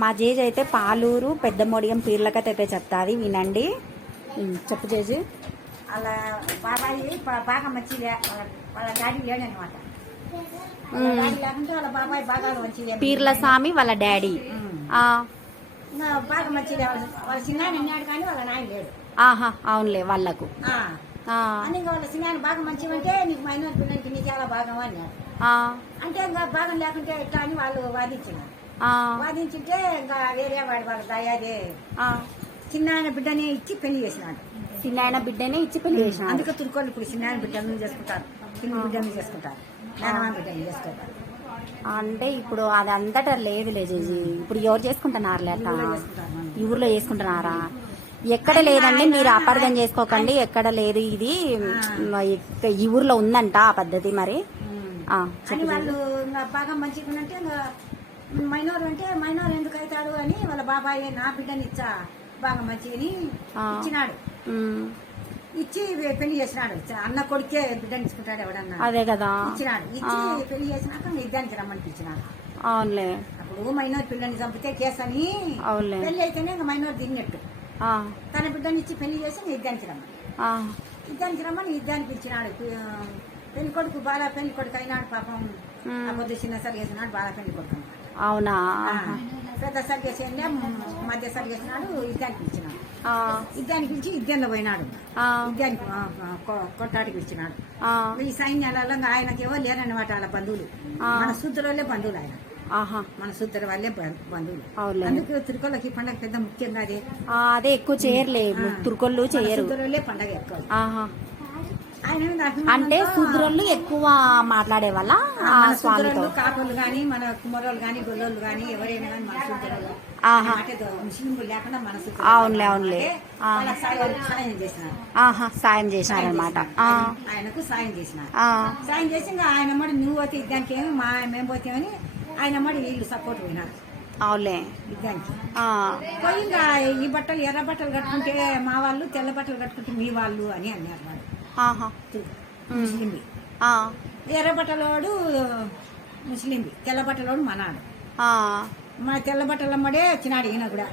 మా జేజి అయితే పాలూరు పెద్ద మొడియం పీర్లకత అయితే చెప్తాది వినండి. చెప్పు జేజి. అలా బాబాయి బాగా మంచిది వాళ్ళ వాళ్ళ డాడీ లేడనమాట. వాళ్ళ వాళ్ళ బాబాయ్ బాగా పీర్ల స్వామి వాళ్ళ డాడీ. బాగా మంచిది వాళ్ళ వాళ్ళ చిన్నాయన ఉన్నాడు కానీ వాళ్ళ నాయన లేడు. ఆహా అవునులే వాళ్ళకు. అని ఇంకా వాళ్ళ చిన్నాయన బాగా మంచిగా అంటే నీకు మైనర్ పిల్లలకి నీ చాలా భాగం అన్నాడు. అంటే ఇంకా భాగం లేకుంటే ఎట్లా అని వాళ్ళు వాదించినారు. ఆ, వాదించుంటే ఇంకా వేరే వాడు వాళ్ళ దయాదే ఆ. చిన్నాయన బిడ్డని ఇచ్చి పెళ్ళి చేసినాడు. చిన్నాయన బిడ్డనే ఇచ్చి పెళ్ళి చేసినాడు. అందుకే తురుకోళ్ళు ఇప్పుడు చిన్నాయన బిడ్డను చేసుకుంటారు. చిన్న బిడ్డను చేసుకుంటారు. చేసుకుంటారు. అంటే ఇప్పుడు అది అంతటా లేదులే జేజి. ఇప్పుడు ఎవరు చేసుకుంటారు మనం. ఈ ఊర్లో చేసుకుంటున్నారా? ఎక్కడ లేదండి మీరు అపార్థం చేసుకోకండి. ఎక్కడ లేదు ఇది. ఈ ఊర్లో ఉందంట ఆ పద్ధతి మరి. వాళ్ళు బాగా మంచిగా ఇంకా మైనోర్ అంటే మైనోర్ ఎందుకు అవుతాడు అని వాళ్ళ బాబాయ్ నా బిడ్డని ఇచ్చా బాగా మంచిని ఆ. ఇచ్చినాడు. ఇచ్చి పెళ్ళి చేసినాడు. అన్న కొడుకే బిడ్డని ఇచ్చుకుంటాడు ఎవడన్నా. అదే కదా. ఇచ్చినాడు. ఇచ్చి పెళ్ళి చేసినాక ఇద్దానికి రమ్మనిపించినాడు అవునులే. అప్పుడు మైనోర్ పిల్లని చంపితే కేసు అని పెళ్ళి అయితేనే ఇంకా మైనోర్ దిగినట్టు ఆ, తన బిడ్డని ఇచ్చి పెళ్ళి చేసి ఇద్దానికి రమ్మని. ఇద్దానికి రమ్మని ఇద్దానికి ఇచ్చినాడు పెళ్ళి కొడుకు బాగా పెళ్ళి కొడుకు అయినాడు పాపం. పొద్దు చిన్న సరిగేసినాడు బాగా పెళ్ళి కొడుకు. అవునా? పెద్ద సరిగేసి మధ్య సరిగేసినాడు ఇద్దానికి ఇచ్చినాడు ఆ, ఇద్దానికి ఇచ్చి ఇద్దెంలో పోయినాడు. ఆ, ఇద్దానికి కొట్టాడికి ఇచ్చినాడు ఆ, ఈ సైన్యాలలో ఇంకా ఆయనకి ఎవరు లేరన్నమాట వాళ్ళ బంధువులు. మన శూద్రులే బంధువులు ఆయన. ఆహా. మన శూద్ర వాళ్ళే బంధువులు. అందుకు తిరుపతికి పండగ పెద్ద ముఖ్యంగా అదే. అదే ఎక్కువ చేయరులే. తుర్కొల్లు చేయరు. పండగ ఎక్కువ. అంటే శూద్రులు ఎక్కువ మాట్లాడే వాళ్ళ స్వామితో. కాపులు గాని మన కుమరోళ్ళు గాని గొల్లోళ్ళు గాని ఎవరైనా గాని మన శూద్రులు. అవునులే, అవునులే. సాయం చేసినారు. ఆహా సాయం చేసినారనమాట ఆ, ఆయన- ఆయనకు సాయం చేసినారు. ఆ, సాయం చేసి ఆయన మడి నువ్వు పోతే ఇద్దానికి ఏమి మా మేము పోతేమని ఆయన మడి వీళ్ళు సపోర్ట్ పోయినారు. ఇద్దానికి. పోయి ఇంకా ఈ బట్టలు ఎర్ర బట్టలు కట్టుకుంటే మా వాళ్ళు తెల్ల బట్టలు కట్టుకుంటే మీ వాళ్ళు అని అన్నారు వాళ్ళు ఆహా. ముస్లింవి ఆ, ఎర్ర బట్టలోడు ముస్లింవి తెల్ల బట్టలోడు మనాడు. ఆ, మన తెల్ల బట్టలు అమ్మడే వచ్చినాడు ఈయన కూడా.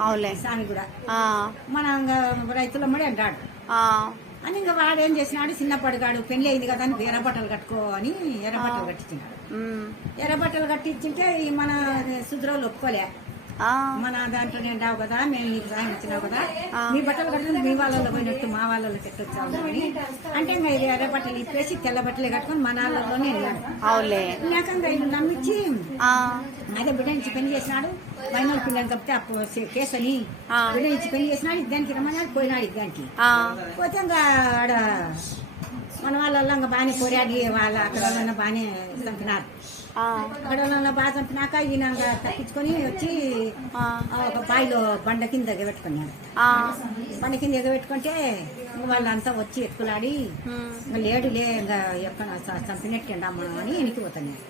అవునులే. స్వామి కూడా. మన ఇంకా రైతులు అమ్మడే అంటాడు. అని ఇంకా వాడు ఏం చేసినాడు చిన్నప్పటికాడు పెళ్ళి అయింది కదా అని ఎర్ర బట్టలు కట్టుకో అని ఎర్ర బట్టలు కట్టించినాడు. ఉమ్, ఎర్ర బట్టలు కట్టించింటే మన సుద్రోలు ఒప్పుకోలే. మన దాంట్లో నేను రావు కదా మేము నీకు సాయం ఇచ్చినావు కదా. మీ బట్టలు కట్టుకుని మీ వాళ్ళలో పోయినట్టు మా వాళ్ళలో పెట్టొచ్చావు అని. అంటే ఇంకా ఇది ఎర్ర బట్టలు ఇప్పేసి తెల్ల బట్టలే కట్టుకొని మన వాళ్ళలోనే వెళ్ళాడు లేకుండా నమ్మించి అదే బిడ్డ నుంచి పెళ్ళి చేసినాడు. మైనర్ పిల్లలు తప్పితే అప్పు కేసు అని. బిడ్డ నుంచి పెళ్ళి చేసినాడు ఇద్దానికి రమ్మన్నాడు పోయినాడు ఇద్దానికి పోతే ఇంకా ఆడ మన వాళ్ళల్లో ఇంకా బాగానే పోరాడి వాళ్ళ అక్కడ బాగానే చంపినారు. వాళ్ళన్న బాగా చంపినాక ఈయన తప్పించుకొని వచ్చి ఒక బావిలో బండ కింద ఎగబెట్టుకున్నాడు. బండ కింద ఎగబెట్టుకుంటే వాళ్ళంతా వచ్చి ఎత్తుకులాడి ఇంకా లేడులే ఇంకా ఎక్కడ చంపినట్టు అమ్మ అని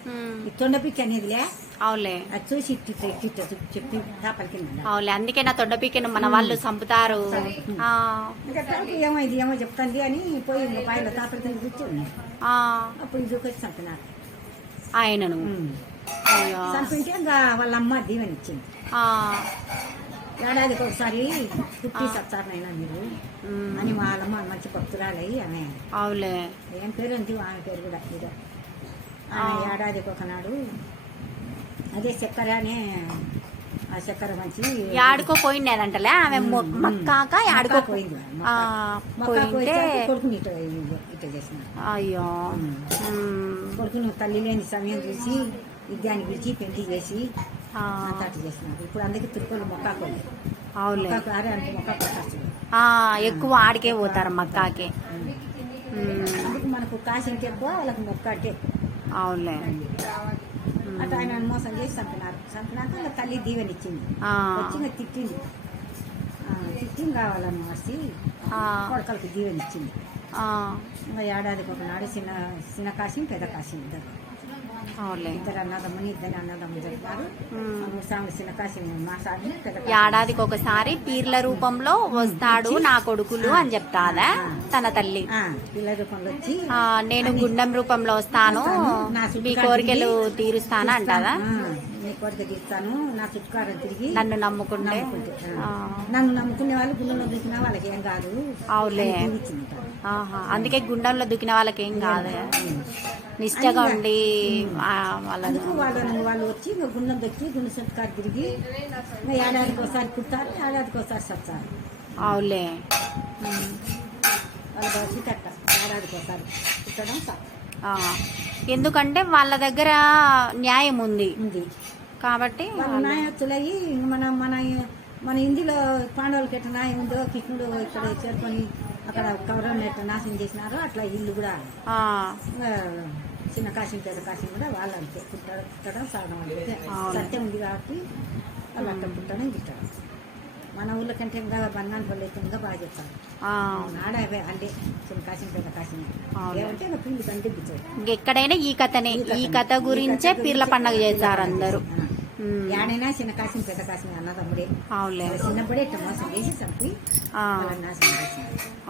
ఉమ్, ఈ తొండపిచ్చి అనేదిలే అవునులే. అది చూసి చెప్పి చెప్పి చేపల కింద అవునులే అందుకే నా తొండ పీకెను మన వాళ్ళు చంపుతారు. ఏమో ఇది ఏమో చెప్తుంది అని పోయి ఇంకా పాయలో తాపల కింద కూర్చొని ఆ, అప్పుడు దూకొచ్చి చంపినారు. ఆయనను. చంపింటే ఇంకా వాళ్ళ అమ్మ దీవెన ఇచ్చింది. ఏడాదికి ఒకసారి పుట్టి సత్తారనైనా మీరు? ఉమ్, అని వాళ్ళమ్మ మంచి భక్తురాలయ్యి ఆమె అవునులే. ఏం పేరు ఉంది ఆమె పేరు కూడా ఇదే. ఏడాదికి ఒకనాడు అదే చక్కెర అనే ఆ చక్కెర మంచి యాడుకో పోయిండేదంటలే ఆమె మొ- మక్కాక యాడుకో మొక్కా పోయింది. ఆ, మొక్క పోయింటే కొడుకుని ఇట ఇట చేసిన. అయ్యో. ఉమ్, కొడుకును తల్లి లేని సమయం చూసి విద్యాన్ని పిలిచి పెళ్ళి చేసి ఆ, చేసినారు ఇప్పుడు అందుకే తిరుపతి మొక్కాకోండి అవునులే. మొక్కాకు ఆరే అంటే మొక్కా ఆ, ఎక్కువ ఆడికే పోతారు మక్కాకి. ఉమ్, అందుకు మనకు ఎక్కువ వాళ్ళకి మొక్క అంటే ఎక్కువ. అవునులే అట్లా ఆయన మోసం చేసి చంపినారు. చంపినాక తల్లి దీవెన ఇచ్చింది ఆ, వచ్చి ఇంకా తిట్టింది. ఆ, తిట్టింది కావాలని వచ్చి ఆ, కొడకలకి దీవెన ఇచ్చింది ఆ, ఇంకా ఏడాదికి ఒకనాడు చిన్న చిన్న కాశీ పెద్ద కాశీ ఇద్దరు. ఇద్దరు అన్నదమ్ముని ఇద్దరు అన్నదమ్ములు. ఏడాదికి ఒకసారి పీర్ల రూపంలో వస్తాడు నా కొడుకులు అని చెప్తాదా? తన తల్లి. ఆ, పిల్ల రూపంలో వచ్చి ఆ, నేను గుండం రూపంలో వస్తాను మీ కోరికలు తీరుస్తాను అంటాదా తిరిగి నన్ను నమ్ముకుంటే? నన్ను నమ్ముకునే వాళ్ళు గుండెలో వాళ్ళకి ఏం కాదు. అవులే. అందుకే గుండంలో దుక్కిన వాళ్ళకి ఏం కాదు. నిష్టగా ఉండి వాళ్ళను వాళ్ళు వచ్చి గుండెం దొక్కి గుండె చుట్టుకారు తిరిగి ఏడాదికి ఒకసారి పుట్టారు ఏడాదికి ఒకసారి సత్తారు. అవులే వాళ్ళ పరిస్థితి అట్ట ఏడాదికి ఒకసారి పుట్టడం. ఎందుకంటే వాళ్ళ దగ్గర న్యాయం ఉంది. కాబట్టి నాయకులయ్యి మన మన మన ఇందులో పాండవులకి ఎట్ట న్యాయం ఉందో కృష్ణుడు ఇక్కడ చేరుకొని అక్కడ ఎట్ట నాశనం చేసినారో. అట్లా ఇల్లు కూడా చిన్న కాశం పెద్ద కాశం కూడా వాళ్ళు అంతే. పుట్టడం పుట్టడం సాగడం అంతే. సత్యం ఉంది కాబట్టి వాళ్ళు అట్లా పుట్టడం గిట్టడం మన ఊళ్ళో కంటే ఇంకా బంగారు పళ్ళు అయితే ఇంకా బాగా చెప్తారు. నాడ అంటే చిన్న కాశం పెద్ద కాశం. ఏమంటే కనిపించారు ఎక్కడైనా ఈ కథనే. ఈ కథ గురించే పీర్ల పండగ చేశారు అందరూ. ఏడైనా చిన్న కాశం పెద్ద కాశం అన్నదమ్ముడే అవులే వాళ్ళ చిన్నప్పుడే ఇట్లా మోసం చేసి చంపి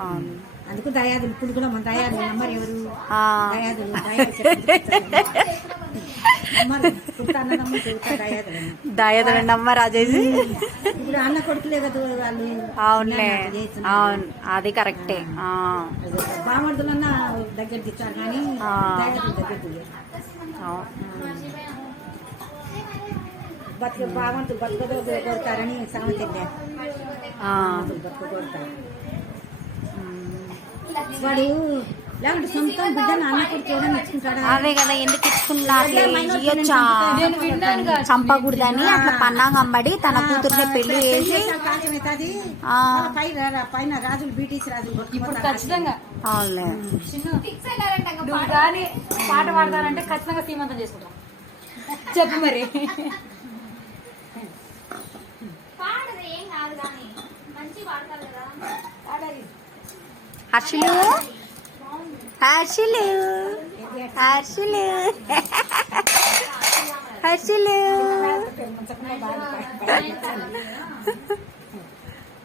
అవును. అందుకు దయాదులు ఇప్పుడు కూడా మన దయాదులు నంబర్ ఎవరు? దయాదులు దయాదులు నమ్మ రాజేసి ఇప్పుడు అన్న కొడుకులే కదా వాళ్ళు. అవునులే. అవును. అది కరెక్టే. బామర్దులన్నా దగ్గర ఇచ్చారు కానీ దగ్గర. బతుకు సామెత. వాడు లేకుంటే సొంతం బిడ్డను అన్న ఇచ్చుకుంటాడా? అదే కదా ఎందుకు ఇచ్చుకున్నా చంపకూడదని అట్లా పన్నాగంబడి తన కూతుర్ని పెళ్ళి చేసి ఆ, పైన పైన రాజులు బ్రిటిష్ రాజులు ఇప్పుడు ఖచ్చితంగా. పాట పాడతానంటే ఖచ్చితంగా సీమంతం చేసుకుంటాం. చెప్పు మరి పాడదు ఏం కాదు కానీ మంచి పాడతారు కదా హర్షులు? హర్షులు? హర్షులు? హర్షులు?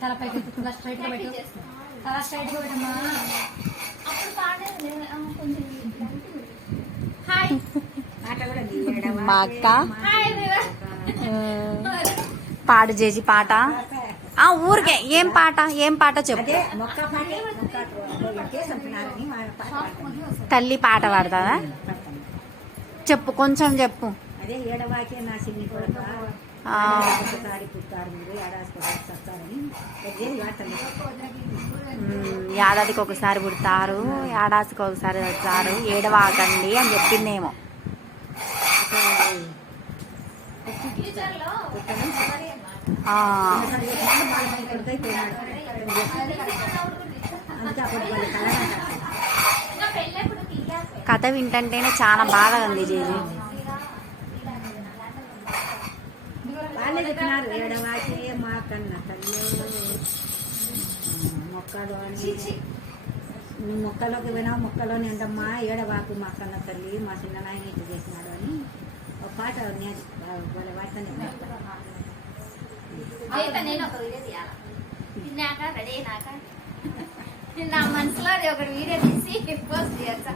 తల పైకి తల స్ట్రైట్గా పెట్టు. తల స్ట్రైట్ పెట్టమ్మా. మా అక్క. పాడు చేసి పాట. ఆ ఊరికే. ఏం పాట? ఏం పాట చెప్పు. అదే మొక్క పాటే మొక్క అంటే చంపినారని మా పాట పాడతాను. తల్లి పాట పాడతావా? పాడతాను. చెప్పు కొంచెం చెప్పు. ఏడాదికి ఒకసారి పుడతారు ఏడాదికి ఒకసారి వస్తారు ఏడవాకండి అని చెప్పిందేమో. కథ వింటంటేనే చాలా బాధగా ఉంది జేజీ. వాళ్ళే చెప్పినారు ఏడవాకే మా కన్న తల్లి మొక్కలు అని. మొక్కలోకి పోయినావు మొక్కలోనే ఉండమ్మా ఏడవాకు మా కన్న తల్లి మా చిన్న నాయన ఇట్లా చేసినాడు అని ఒక పాట నేను వాళ్ళ వార్తనే అయితే నేను ఒక వీడియో తీయాలి? తిన్నాక రెడీ అయినాక? నా మనసులో అది ఒక వీడియో తీసి పోస్ట్ చేస్తా